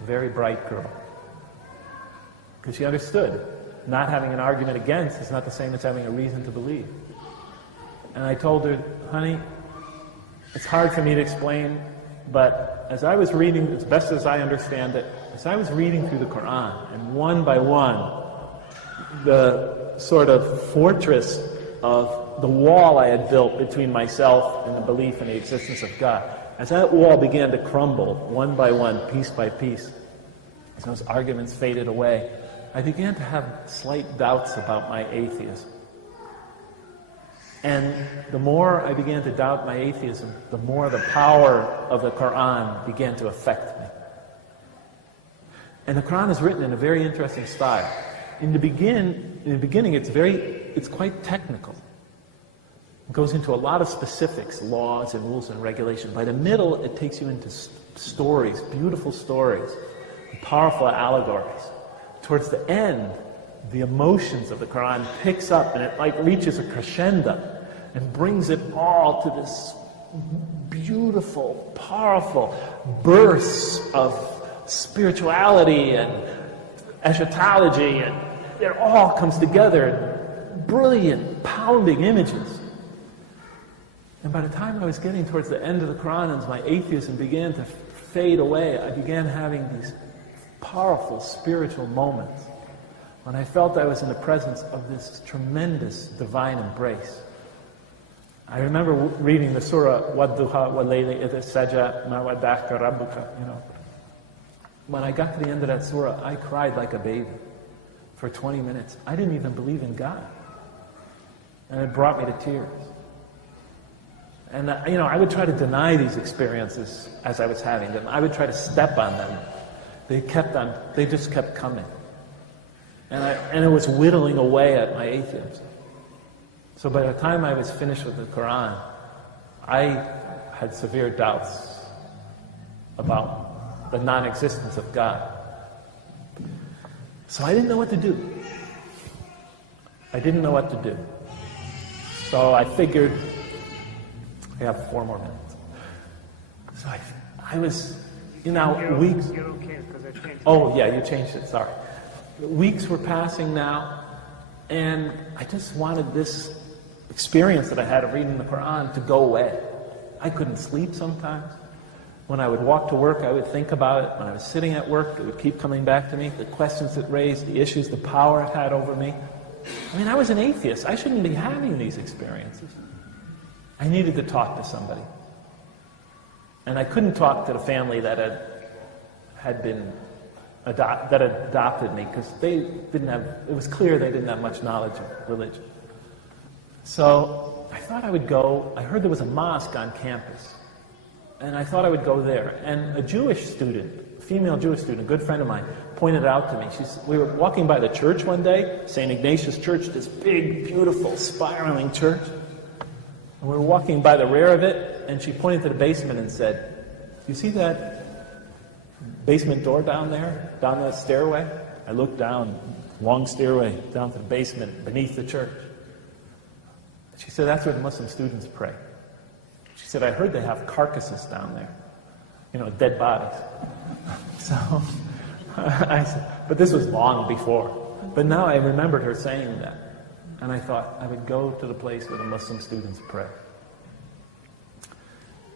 a very bright girl. Because she understood not having an argument against is not the same as having a reason to believe. And I told her, honey, it's hard for me to explain, but as I was reading, as best as I understand it, as I was reading through the Quran, and one by one, the sort of fortress of the wall I had built between myself and the belief in the existence of God, as that wall began to crumble one by one, piece by piece, as those arguments faded away, I began to have slight doubts about my atheism. And the more I began to doubt my atheism, the more the power of the Quran began to affect me. And the Quran is written in a very interesting style. In the beginning, it's quite technical. It goes into a lot of specifics, laws and rules and regulations. By the middle, it takes you into stories, beautiful stories, powerful allegories. Towards the end, the emotions of the Quran picks up and it like reaches a crescendo and brings it all to this beautiful, powerful bursts of spirituality and eschatology, and it all comes together in brilliant, pounding images. And by the time I was getting towards the end of the Quran, as my atheism began to fade away, I began having these powerful spiritual moments when I felt I was in the presence of this tremendous divine embrace. I remember reading the surah, وَالضُّحَى وَاللَّيْلِ إِذَا سَجَى مَا وَدَّعَكَ رَبُّكَ. When I got to the end of that surah, I cried like a baby for 20 minutes. I didn't even believe in God. And it brought me to tears. And I would try to deny these experiences as I was having them. I would try to step on them. They just kept coming. And it was whittling away at my atheism. So by the time I was finished with the Quran, I had severe doubts about the non-existence of God. So I didn't know what to do. I didn't know what to do. So I figured, I have 4 more minutes. So I was, weeks. You're okay, because I changed. Oh, yeah, you changed it, sorry. Weeks were passing now, and I just wanted this experience that I had of reading the Quran to go away. I couldn't sleep sometimes. When I would walk to work, I would think about it. When I was sitting at work, it would keep coming back to me, the questions it raised, the issues, the power it had over me. I mean, I was an atheist. I shouldn't be having these experiences. I needed to talk to somebody. And I couldn't talk to the family that had adopted me, because it was clear they didn't have much knowledge of religion. So I thought I would go. I heard there was a mosque on campus, and I thought I would go there. And a Jewish student, a female Jewish student, a good friend of mine, pointed it out to me. We were walking by the church one day, St. Ignatius Church, this big, beautiful, spiraling church. And we were walking by the rear of it, and she pointed to the basement and said, "You see that basement door down there, down the stairway?" I looked down, long stairway, down to the basement beneath the church. She said, "That's where the Muslim students pray." She said, "I heard they have carcasses down there, dead bodies." So I said, but this was long before. But now I remembered her saying that. And I thought I would go to the place where the Muslim students pray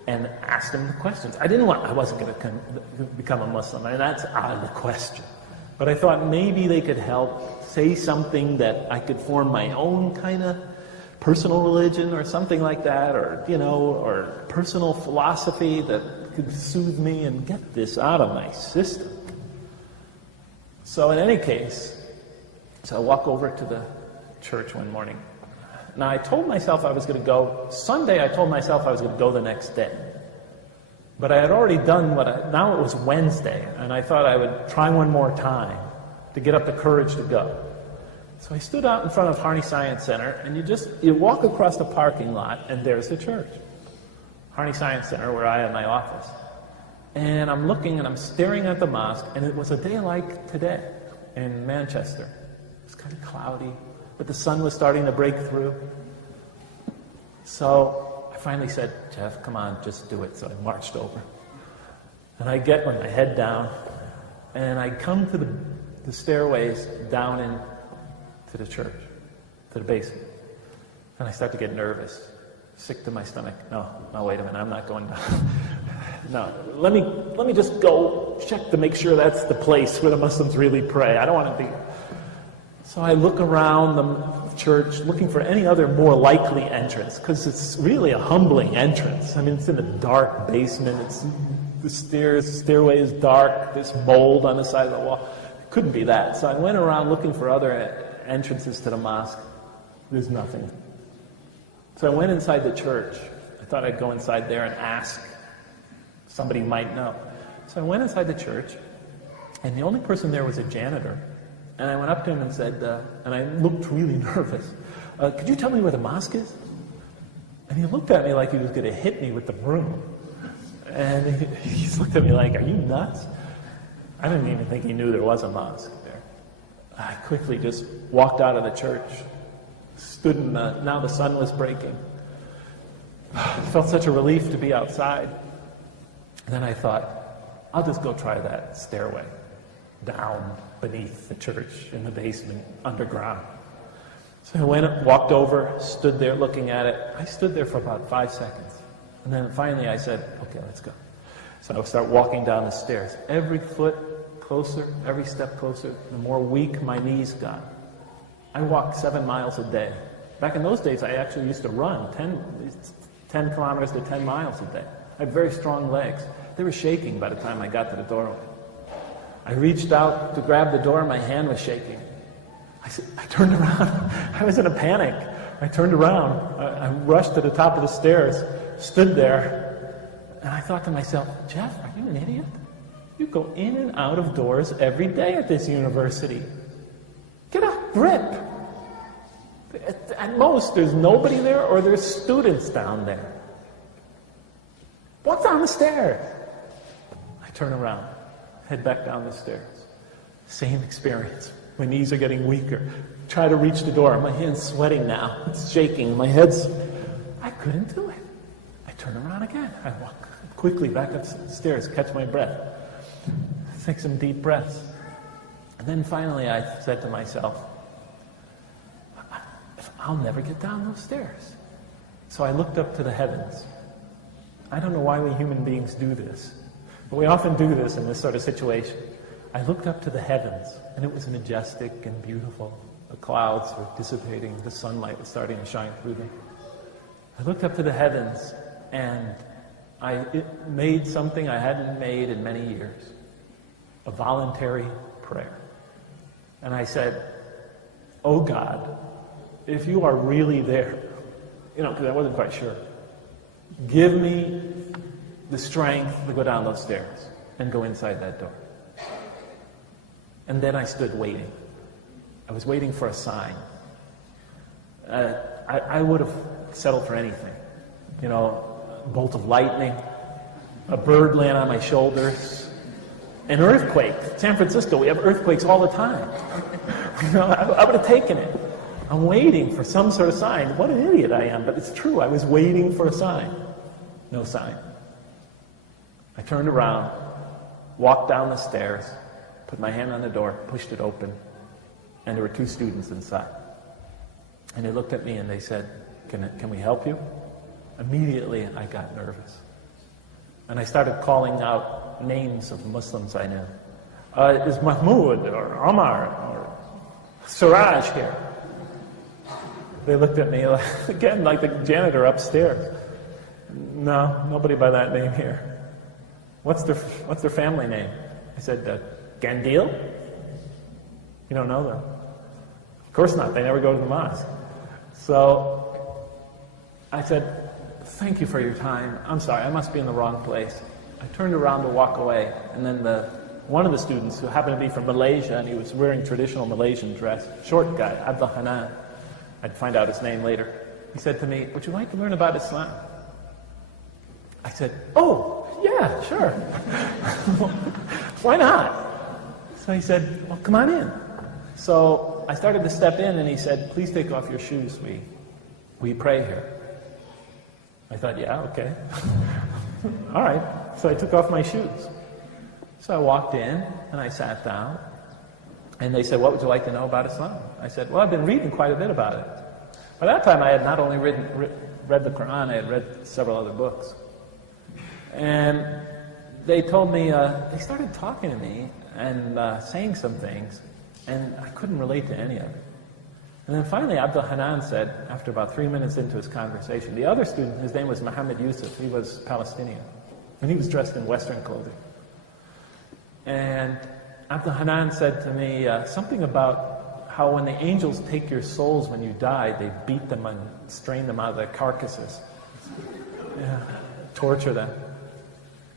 and ask them the questions. I wasn't going to become a Muslim. I mean, that's out of the question. But I thought maybe they could help say something that I could form my own kind of personal religion or something like that, or personal philosophy that could soothe me and get this out of my system. So in any case, I walk over to the church one morning. Now I told myself I was going to go Sunday. I told myself I was going to go the next day. But I had already done now it was Wednesday, and I thought I would try one more time to get up the courage to go. So I stood out in front of Harney Science Center, and you walk across the parking lot, and there's the church. Harney Science Center, where I have my office. And I'm looking, and I'm staring at the mosque, and it was a day like today in Manchester. It was kind of cloudy, but the sun was starting to break through. So I finally said, "Jeff, come on, just do it." So I marched over. And I get with my head down, And I come to the stairways down into the church, to the basement. And I start to get nervous, sick to my stomach. No, wait a minute, I'm not going down. No, let me just go check to make sure that's the place where the Muslims really pray. I don't want to be. So I look around the church looking for any other more likely entrance, because it's really a humbling entrance. I mean, it's in a dark basement. The stairway is dark. There's mold on the side of the wall. It couldn't be that. So I went around looking for other entrances to the mosque. There's nothing. So I went inside the church. I thought I'd go inside there and ask. Somebody might know. So I went inside the church, and the only person there was a janitor. And I went up to him and said, and I looked really nervous, could you tell me where the mosque is? And he looked at me like he was going to hit me with the broom. And he looked at me like, are you nuts? I didn't even think he knew there was a mosque there. I quickly just walked out of the church, stood in now the sun was breaking. It felt such a relief to be outside. Then I thought, I'll just go try that stairway down beneath the church in the basement, underground. So I went, walked over, stood there looking at it. I stood there for about 5 seconds. And then finally I said, okay, let's go. So I start walking down the stairs. Every foot closer, every step closer, the more weak my knees got. I walked 7 miles a day. Back in those days, I actually used to run 10 kilometers to 10 miles a day. I had very strong legs. They were shaking by the time I got to the doorway. I reached out to grab the door, my hand was shaking. I turned around. I was in a panic. I turned around. I rushed to the top of the stairs, stood there, and I thought to myself, Jeff, are you an idiot? You go in and out of doors every day at this university. Get a grip. At most, there's nobody there or there's students down there. What's on the stairs? I turn around, head back down the stairs. Same experience. My knees are getting weaker. Try to reach the door. My hand's sweating now. It's shaking. My head's... I couldn't do it. I turn around again. I walk quickly back upstairs, catch my breath. Take some deep breaths. And then finally I said to myself, I'll never get down those stairs. So I looked up to the heavens. I don't know why we human beings do this, but we often do this in this sort of situation. I looked up to the heavens, and it was majestic and beautiful. The clouds were dissipating, the sunlight was starting to shine through them. I looked up to the heavens, and it made something I hadn't made in many years, a voluntary prayer. And I said, oh God, if you are really there, because I wasn't quite sure, give me the strength to go down those stairs and go inside that door. And then I stood waiting. I was waiting for a sign. I would have settled for anything. A bolt of lightning, a bird land on my shoulders, an earthquake. San Francisco, we have earthquakes all the time. I would have taken it. I'm waiting for some sort of sign. What an idiot I am, but it's true. I was waiting for a sign. No sign. I turned around, walked down the stairs, put my hand on the door, pushed it open, and there were 2 students inside. And they looked at me and they said, can we help you? Immediately, I got nervous. And I started calling out names of Muslims I knew. Is Mahmoud or Omar or Siraj here? They looked at me, again, like the janitor upstairs. No, nobody by that name here. What's their family name? I said, Gandil? You don't know them? Of course not. They never go to the mosque. So I said, thank you for your time. I'm sorry, I must be in the wrong place. I turned around to walk away, and then one of the students, who happened to be from Malaysia, and he was wearing traditional Malaysian dress, short guy, Abdul Hanan, I'd find out his name later. He said to me, would you like to learn about Islam? I said, oh, yeah, sure. Why not? So he said, well, come on in. So I started to step in, and he said, please take off your shoes. We pray here. I thought, yeah, okay. All right. So I took off my shoes. So I walked in and I sat down, and they said, "What would you like to know about Islam?" I said, "Well, I've been reading quite a bit about it." By that time, I had not only read the Quran, I had read several other books. And they told me, they started talking to me and saying some things, and I couldn't relate to any of it. And then finally, Abdul Hanan said, after about 3 minutes into his conversation, the other student, his name was Muhammad Yusuf, he was Palestinian, and he was dressed in Western clothing. And Abdul Hanan said to me something about how when the angels take your souls when you die, they beat them and strain them out of their carcasses. Yeah, torture them.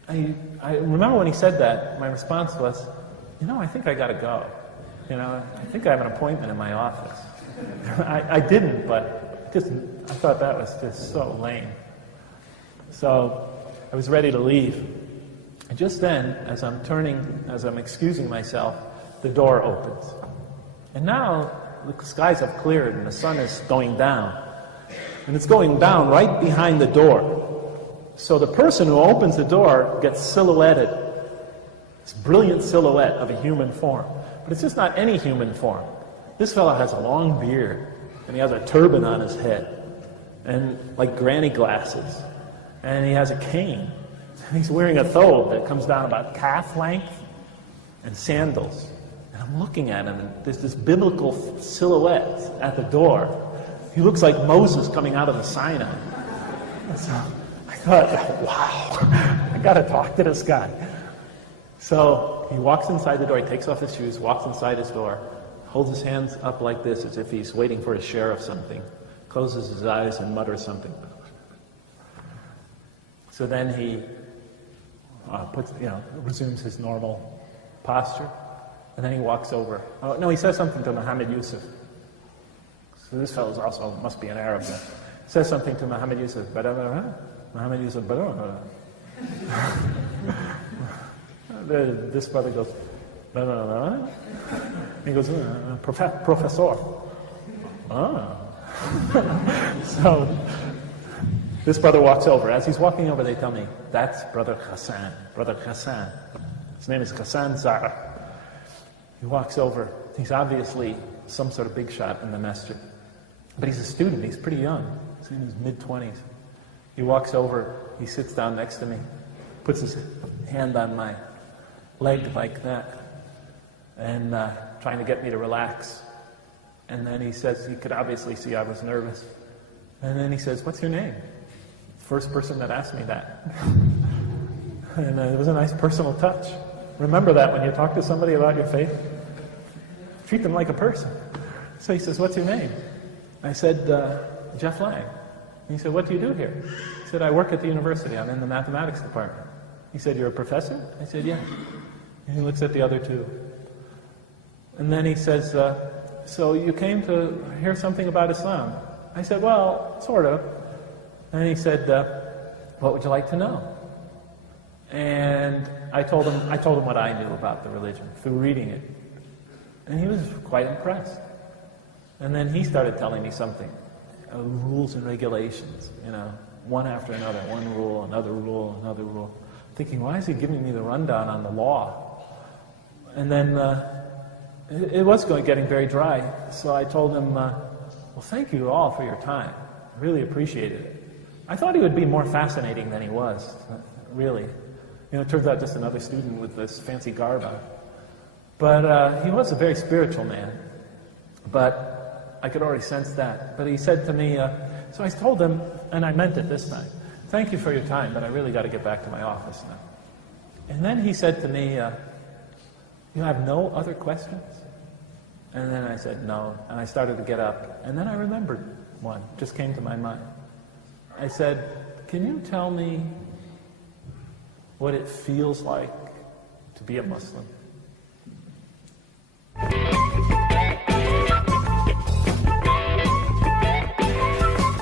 I remember when he said that, my response was, I think I gotta go. I think I have an appointment in my office. I didn't, but I thought that was just so lame. So I was ready to leave. And just then, as I'm excusing myself, the door opens. And now the skies have cleared and the sun is going down. And it's going down right behind the door. So the person who opens the door gets silhouetted. This brilliant silhouette of a human form. But it's just not any human form. This fellow has a long beard, and he has a turban on his head, and like granny glasses, and he has a cane, and he's wearing a thobe that comes down about calf length, and sandals. And I'm looking at him, and there's this biblical silhouette at the door. He looks like Moses coming out of the Sinai. And so I thought, wow, I gotta talk to this guy. So he walks inside the door, he takes off his shoes, walks inside his door, holds his hands up like this as if he's waiting for his share of something, closes his eyes and mutters something. So then he resumes his normal posture, and then he walks over. Oh, no, he says something to Muhammad Yusuf. So this fellow also must be an Arab then. He says something to Muhammad Yusuf. Muhammad Yusuf. This brother goes, he goes, Professor. Ah. So this brother walks over. As he's walking over, they tell me, that's Brother Hassan. Brother Hassan. His name is Hassan Zara. He walks over. He's obviously some sort of big shot in the masjid. But he's a student. He's pretty young. He's in his mid-20s. He walks over. He sits down next to me, puts his hand on my leg like that, and trying to get me to relax. And then he says, he could obviously see I was nervous. And then he says, "What's your name?" First person that asked me that. And it was a nice personal touch. Remember that when you talk to somebody about your faith. Treat them like a person. So he says, "What's your name?" I said, "Jeff Lang." And he said, "What do you do here?" I said, "I work at the university. I'm in the mathematics department." He said, "You're a professor?" I said, "Yeah." And he looks at the other two. And then he says, "So you came to hear something about Islam?" I said, "Well, sort of." And he said, "What would you like to know?" And I told him what I knew about the religion through reading it. And he was quite impressed. And then he started telling me something, rules and regulations, one after another, one rule, another rule, another rule. Thinking, why is he giving me the rundown on the law? And then it was getting very dry. So I told him, well, thank you all for your time. I really appreciated it. I thought he would be more fascinating than he was, really. It turns out just another student with this fancy garb on. But he was a very spiritual man. But I could already sense that. But he said to me, so I told him, and I meant it this time, "Thank you for your time, but I really got to get back to my office now." And then he said to me, "You have no other questions?" And then I said, "No." And I started to get up. And then I remembered one, just came to my mind. I said, "Can you tell me what it feels like to be a Muslim?"